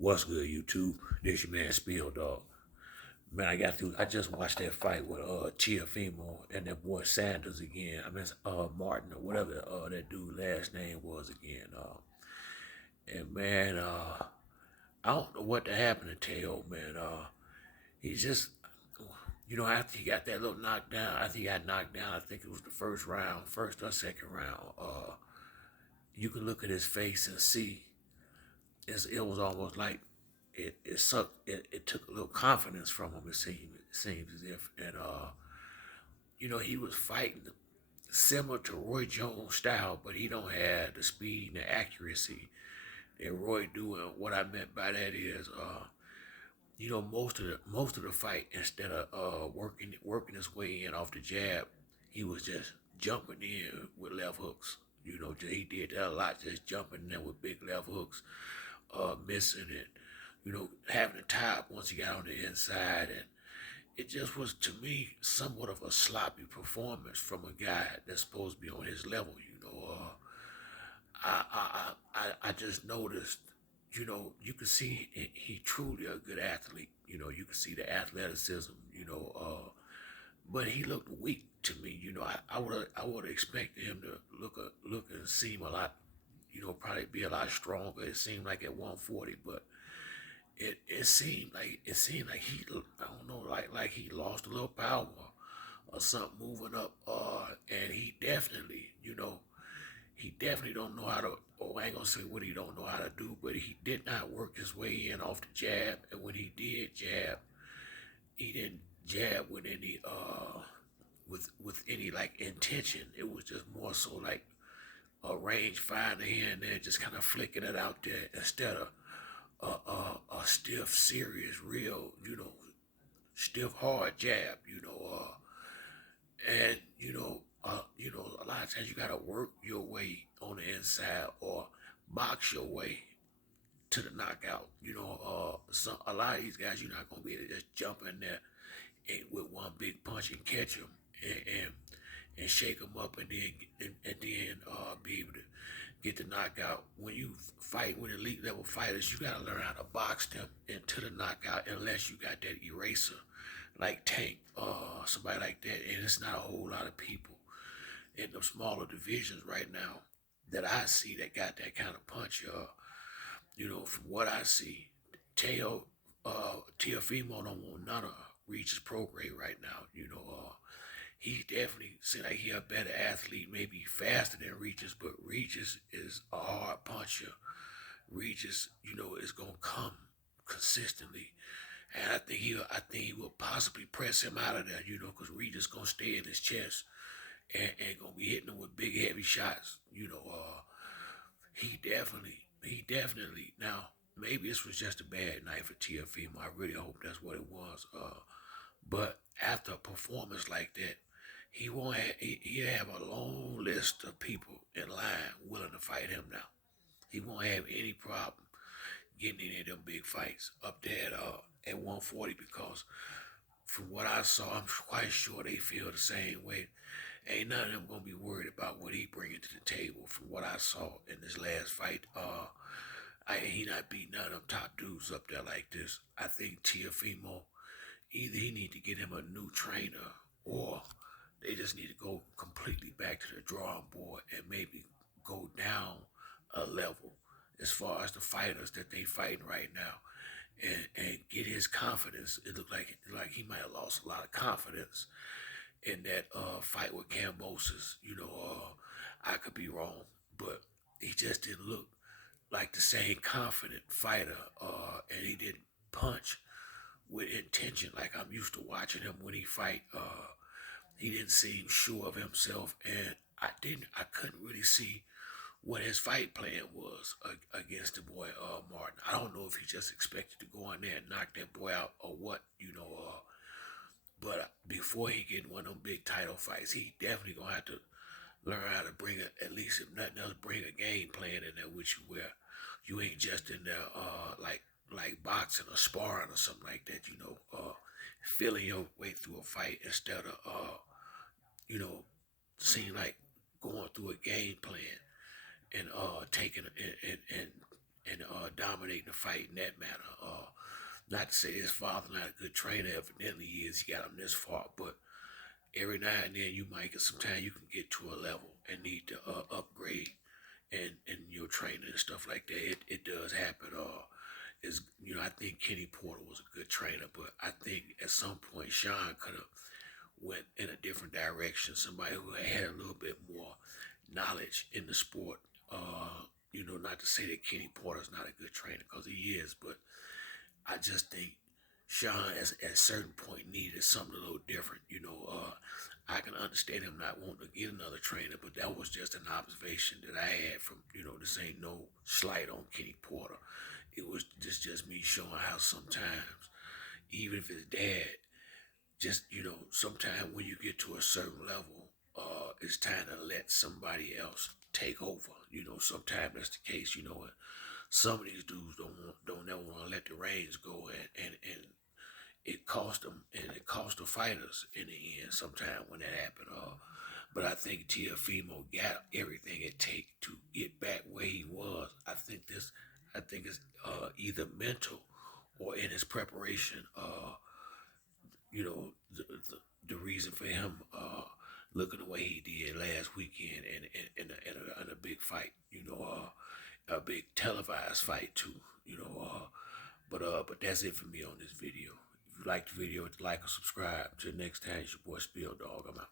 What's good, YouTube? This your man Spill Dog. Man, I just watched that fight with Teofimo and that boy Sanders again. I mean Martin or whatever that dude last name was again. And man, I don't know what happened to Teo, man. He just after he got that little knockdown, after he got knocked down, I think it was the first or second round, you can look at his face and see it was almost like it sucked. It took a little confidence from him. It seems as if, and he was fighting similar to Roy Jones style, but he don't have the speed and the accuracy that Roy do. And what I meant by that is, most of the fight, instead of working his way in off the jab, he was just jumping in with left hooks. He did that a lot, just jumping in with big left hooks, missing it, having to tie up once he got on the inside. And it just was, to me, somewhat of a sloppy performance from a guy that's supposed to be on his level. I just noticed, you can see he truly a good athlete. You can see the athleticism, but he looked weak to me. I would expect him to look and seem a lot, probably be a lot stronger. It seemed like at 140, but it seemed like he, I don't know, like he lost a little power or something moving up. And he definitely don't know how to. Oh, I ain't gonna say what he don't know how to do, but he did not work his way in off the jab. And when he did jab, he didn't jab with any like intention. It was just more so like a range finder here and there, just kind of flicking it out there instead of a stiff, serious, real, stiff, hard jab. And a lot of times you gotta work your way on the inside or box your way to the knockout. A lot of these guys, you're not gonna be able to just jump in there and with one big punch and catch them and shake them up and then be able to get the knockout. When you fight with elite level fighters, you gotta learn how to box them into the knockout unless you got that eraser like Tank, somebody like that. And it's not a whole lot of people in the smaller divisions right now that I see that got that kind of punch. From what I see, Teofimo don't want none of Regis Prograis right now. He definitely seems like he a better athlete, maybe faster than Regis, but Regis is a hard puncher. Regis, is gonna come consistently, and I think he will possibly press him out of there, because Regis gonna stay in his chest and gonna be hitting him with big heavy shots. He definitely. Now, maybe this was just a bad night for Teofimo. I really hope that's what it was. But after a performance like that, he'll have a long list of people in line willing to fight him now. He won't have any problem getting any of them big fights up there at 140, because from what I saw, I'm quite sure they feel the same way. Ain't none of them gonna be worried about what he bringing to the table. From what I saw in this last fight, he not beating none of them top dudes up there like this. I think Tiafimo, either he need to get him a new trainer, or they just need to go completely back to the drawing board and maybe go down a level as far as the fighters that they fighting right now, and get his confidence. It looked like he might have lost a lot of confidence in that fight with Cambosis. I could be wrong, but he just didn't look like the same confident fighter, and he didn't punch with intention like I'm used to watching him when he fight. He didn't seem sure of himself, and I couldn't really see what his fight plan was against the boy Martin. I don't know if he just expected to go in there and knock that boy out or what. But before he get one of them big title fights, he definitely gonna have to learn how to at least if nothing else, bring a game plan in there with you, where you ain't just in there like boxing or sparring or something like that. Feeling your way through a fight instead of you know, seem like going through a game plan and taking and and dominating the fight in that matter. Not to say his father not a good trainer, evidently he is. He got him this far, but every now and then you might get some time you can get to a level and need to upgrade and your training and stuff like that. It does happen. Is I think Kenny Porter was a good trainer, but I think at some point Sean could have went in a different direction. Somebody who had a little bit more knowledge in the sport. Not to say that Kenny Porter's not a good trainer because he is, but I just think Sean, at a certain point, needed something a little different. I can understand him not wanting to get another trainer, but that was just an observation that I had from, this ain't no slight on Kenny Porter. It was just me showing how sometimes, even if his dad, just, sometimes when you get to a certain level, it's time to let somebody else take over. Sometimes that's the case, and some of these dudes don't ever want to let the reins go, and it cost them, and it cost the fighters in the end. Sometimes when that happened, but I think Teofimo got everything it takes to get back where he was. I think it's either mental or in his preparation. You know, the reason for him looking the way he did last weekend in a big fight. A big televised fight too. But that's it for me on this video. If you like the video, like or subscribe. Till next time, it's your boy Spill Dog. I'm out.